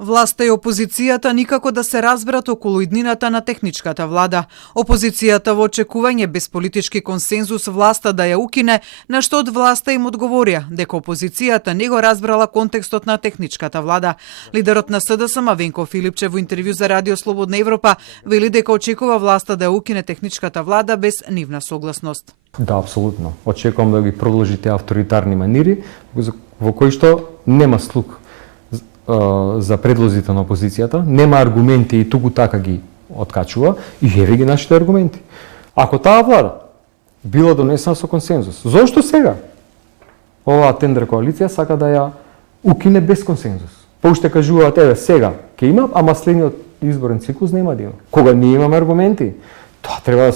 Власта и опозицијата никако да се разберат околу иднината на техничката влада. Опозицијата во очекување без политички консензус власта да ја укине, на што од власта им одговорија дека опозицијата не го разбрала контекстот на техничката влада. Лидерот на СДСМ Венко Филипче во интервју за Радио Слободна Европа вели дека очекува власта да ја укине техничката влада без нивна согласност. Да, апсолутно. Очекувам да ги продолжи тие авторитарни манири во кои што нема слух за предлозите на опозицијата, нема аргументи и туку така ги откачува и еве ги нашите аргументи. Ако таа влада била донесена со консензус, зошто сега оваа тендер коалиција сака да ја укине без консензус? Поуште кажуваат, еве сега ќе има, ама следниот изборен циклус нема да има. Кога ние имаме аргументи, тоа треба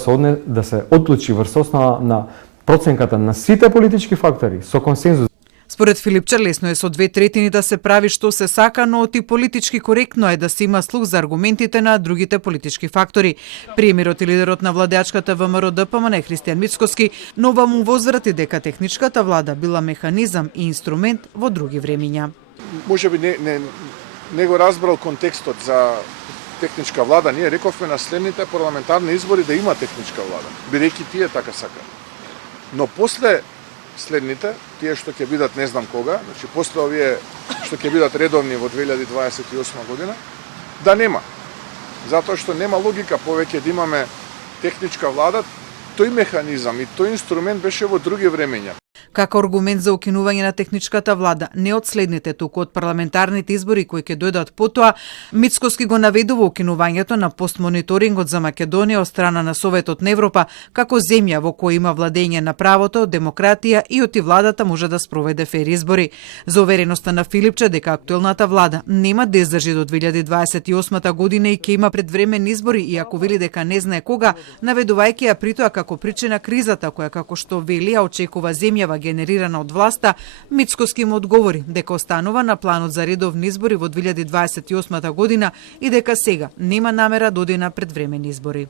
да се одлучи врз основа на проценката на сите политички фактори со консензус. Според Филипче, лесно е со 2/3 да се прави што се сака, но и политички коректно е да се има слух за аргументите на другите политички фактори. Премиерот и лидерот на владеачката ВМРО ДПМН Христијан Мицкоски, нова му возврати дека техничката влада била механизам и инструмент во други времиња. Може би не го разбрал контекстот за техничка влада. Ние рековме на следните парламентарни избори да има техничка влада, бидејќи тие така сакаат. Но после следните, тие што ќе бидат не знам кога, значи после овие што ќе бидат редовни во 2028 година, да нема. Затоа што нема логика повеќе да имаме техничка влада, тој механизам и тој инструмент беше во други времења. Како аргумент за укинување на техничката влада, не од следните, туку од парламентарните избори кои ќе дојдат потоа, Мицкоски го наведува укинувањето на постмониторингот за Македонија од страна на Советот на Европа како земја во која има владење на правото, демократија и оти владата може да спроведе фер избори. За увереноста на Филипче дека актуелната влада нема да издржи до 2028 година и ќе има предвременни избори, иако вели дека не знае кога, наведувајќи ја притоа како причина кризата која како што вели очекува земјава генерирана од власта, Мицкоски му одговори дека останува на планот за редовни избори во 2028 година и дека сега нема намера да оди на предвременни избори.